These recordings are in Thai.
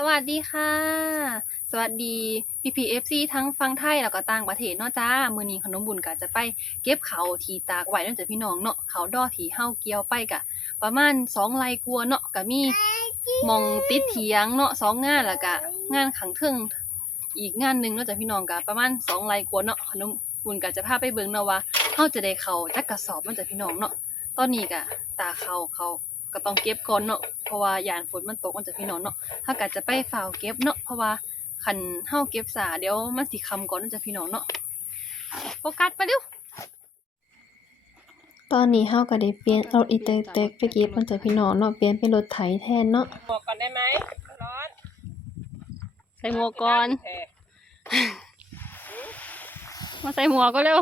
สวัสดีค่ะ สวัสดี PPFC ทั้งฟังไทยแล้วก็ต่างประเทศเนาะจ้า มือนี้ขนมบุญก็จะไปเก็บเขาทีตากไว้เนาะจ้ะพี่น้องเนาะเขาดอทีเฮาเกียวไปก็ประมาณ2ไร่กว่าเนาะก็มีมองติดเถียงเนาะสองงานแล้วก็งานขังเทิงอีกงานหนึ่งเนาะจ้ะพี่น้องก็ประมาณ2ไร่กว่าเนาะขนมบุญก็จะพาไปเบิ่งเนาะว่าเฮาจะได้เขาจักกระสอบเนาะจ้ะพี่น้องเนาะตอนนี้ก็ตาเขาเขา ก็ต้องเก็บก่อนเนาะเพราะว่ายานฝนมันตกมันจ้ะพี่น้องเนาะถ้ากัดจะไปฝ่าวเก็บเนาะเพราะว่าคันเฮาเก็บสาเดี๋ยวมันสิคำก่อนเนาะจ้ะพี่น้องเนาะโฟกัสไปเร็วตอนนี้เฮาก็ได้เปลี่ยนรถอีแต๊กๆไปเก็บมันจากพี่น้องเนาะเปลี่ยนเป็นรถไถแทนเนาะหมวกก่อนได้ไหมร้อนใส่หมวกก่อนโเคมาใส่หมวกก็เร็ว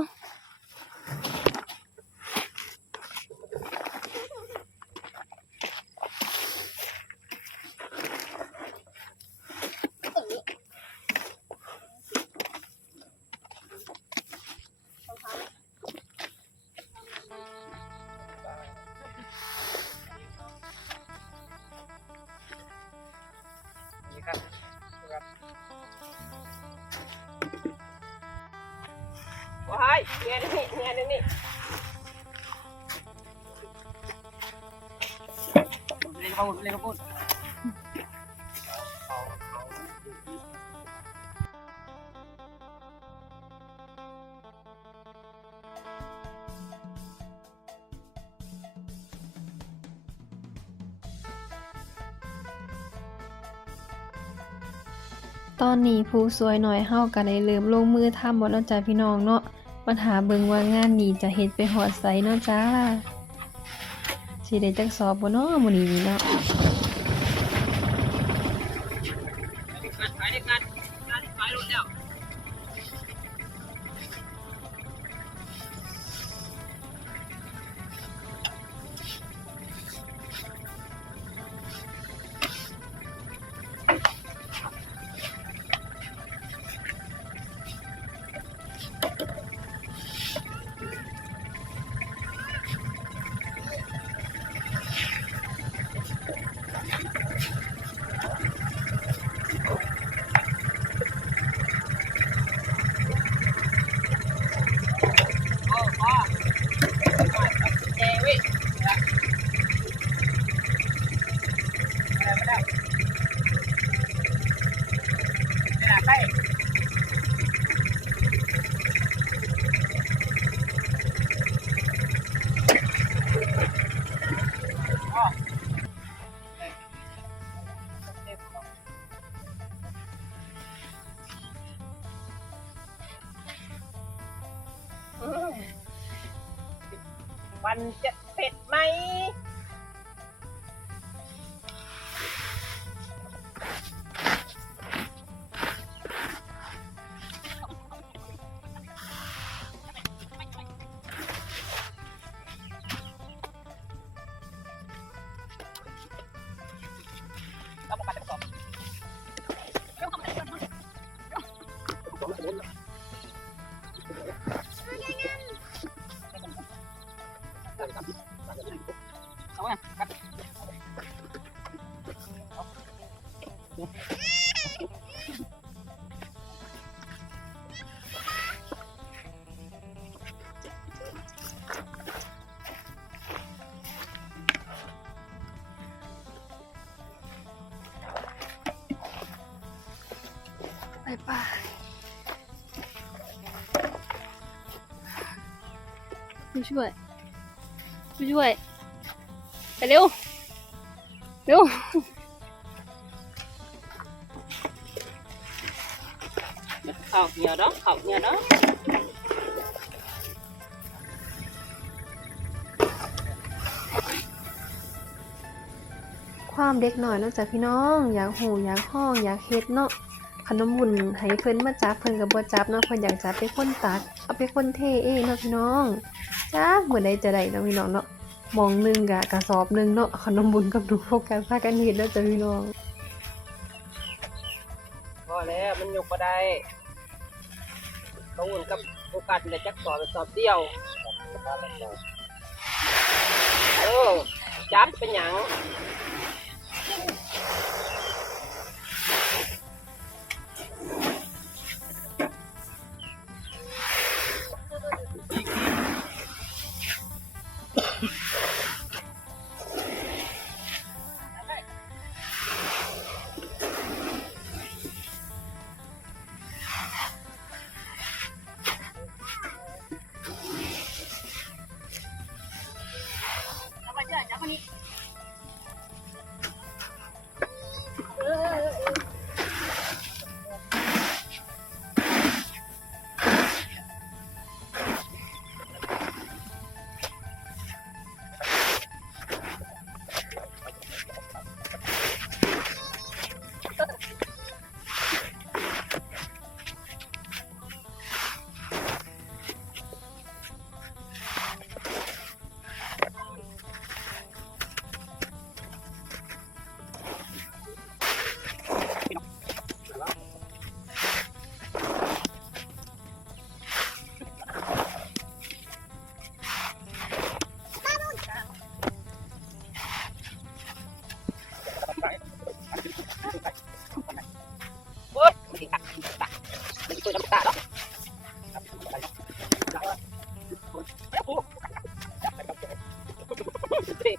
นี่เงียนี่นี่เล่นข้าวปุ้นเล่นข้าวปุ้นตอนนี้ผู้สวยหน่อยเฮาก็ได้เริ่มลงมือทำบ่เนาะจ้ะพี่น้องเนาะ มาถามเบิงว่างานนี้จะเฮ็ดไปหอดไสเนาะจ้าสิได้จักสอบบ่เนาะมื้อนี้เนาะ วันจะ ไปไปผู้ช่วยผู้ช่วย ไปเร็ว เร็วข้าวเหนียวเนาะข้าวเหนียวเนาะความเด็กน้อยเนาะจ้ะพี่น้อง อยากหูอยากห้อง อยากเฮ็ดเนาะ ขนมบุญให้เพิ่นมาจับเพิ่นก็บ่จับเนาะเพิ่นอยากจับเป็นคนตัด เอาเป็นคนเทเองเนาะพี่น้องจ้าเมื้อใดจะได้เนาะพี่น้องเนาะมองหนึงกะกระสอบหนึงเนาะขนมบุญกับหนูโฟกัสพากันเฮ็ดเนาะจ้ะพี่น้องพอแล้วมันยกก็ได้เขาหุ่นกับโอกาสเลยจักสอบสอบเดียวเออจับเป็นหยัง Putri.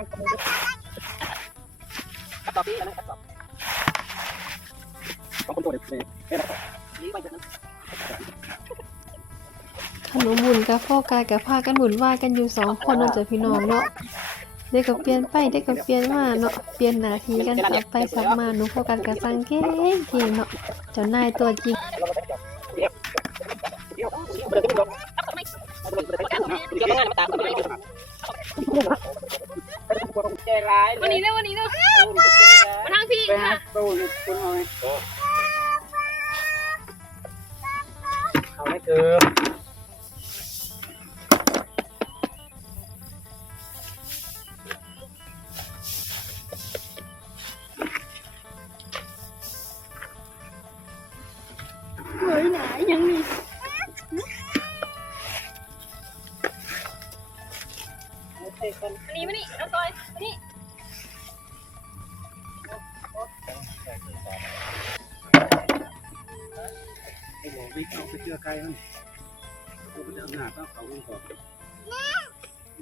ยวไปงั้นกระมือกระเป๋าพี่แล้วนะกระเป๋าของคนตัวเด็กเนี่ยเนี่ยนะนี่ไปจากนั้นขนมบุญกับโฟกัสกับพากันบุญว่ากันอยู่สองคนนาะจ้ะพี่น้องเนาะเด็กก็เปลี่ยนไปเด็กก็เปลี่ยนมาเนาะเปลี่ยนหนาทีกันสับไปสับมาหนูโฟกัสกับสังเกตเก่งเนาะเจ้านายตัวจริงเใจร้ายวันนี้เร็ววันนี้เร็วมาทางพี่ค่ะตู้นี่คุณเอาไว้เขาไม่เกิ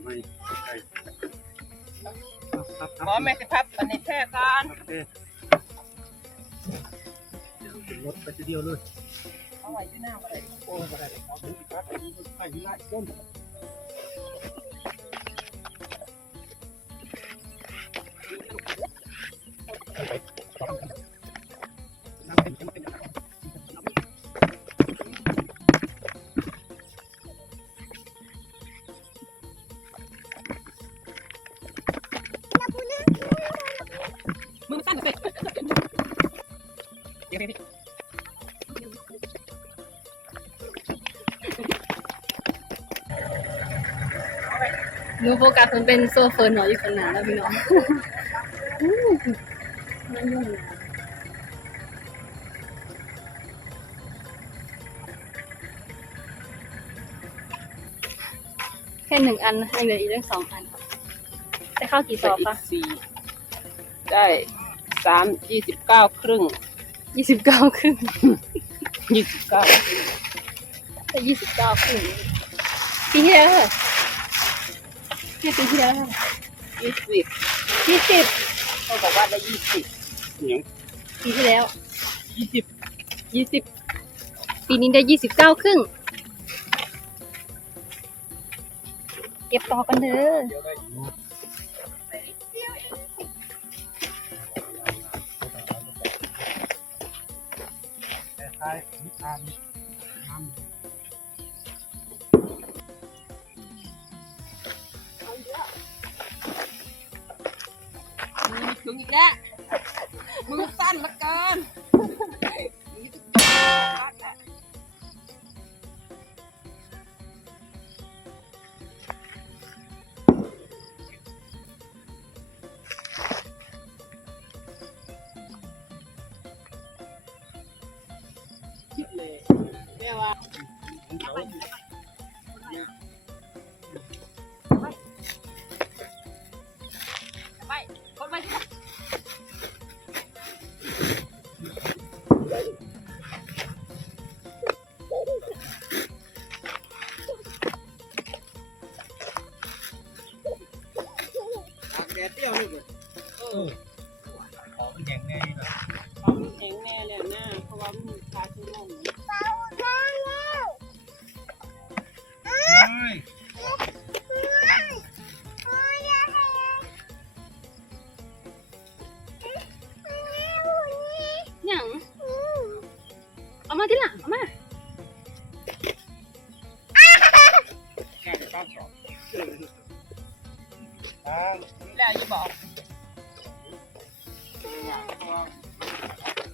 ไม่ใครครับครับหมอแม่สิพับอันนี้แค่กันโอเคเดี๋ยวขึ้นรถไปทีเดียวเลยเอาไว้ที่หน้าอะไรโอ้ยอะไรเอาไปที่พักไปที่ไปที่ไร่ต้น โฟกัสมันเป็นโซเฟอร์หน่อยอยู่ข้างหน้าแล้วพี่น้องแค่หนึ่งอันนะยังเหลืออีกเรื่องสองอันจะเข้ากี่สอบคะสี่ได้สามยี่สิบเก้าครึ่งยี่สิบเก้าครึ่งยี่สิบเก้าแต่ยี่สิบเก้าครึ่งปีที่แล้วเล ยแค่ปีที่แล้วยี่สิบยี่สิบเขาบอกว่าได้ยี่สิบอย่างปีที่แล้วยี่สิบยี่สิบปีนี้ได้ยี่สิบเก้าครึ่งเก็บต่อกันเด้อเดียวได้อยู่แต่ใครนิทานน้ำ ถึงอีกแล้วมือสั้นเหลือเกินคิดเลยแม่ว่า มาที่หลังเอามาแค่ก้านสองทางแล้วอย่าบอก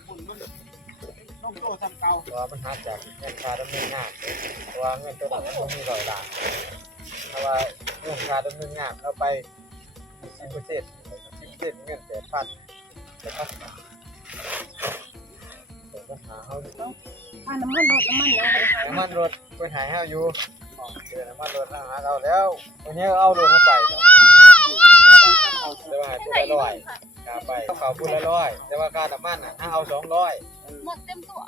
คุณมันต้องโตทำเก่าเพราะว่าปัญหาจากเงินค่าดำเนินงานเพราะว่าเงินตัวนั้นมันมีร้อยล้านเพราะว่าเงินค่าดำเนินงานเราไปสิบเปอร์เซ็นต์สิบเปอร์เซ็นต์เงินแปดพันแต่พันแต่ ปัญหาเขาอยู่อ่าน้ำมันรถน้ำมันนะน้ำมันรถไปหายให้เราอยู่เดือนน้ำมันรถหาเราแล้ววันนี้เอารถเข้าไปเนาะแต่ว่าให้พูดละร้อยกาไปเขาเขาพูดละร้อยแต่ว่าค่าน้ำมันอะถ้าเอาสองร้อยหมดเต็มตัว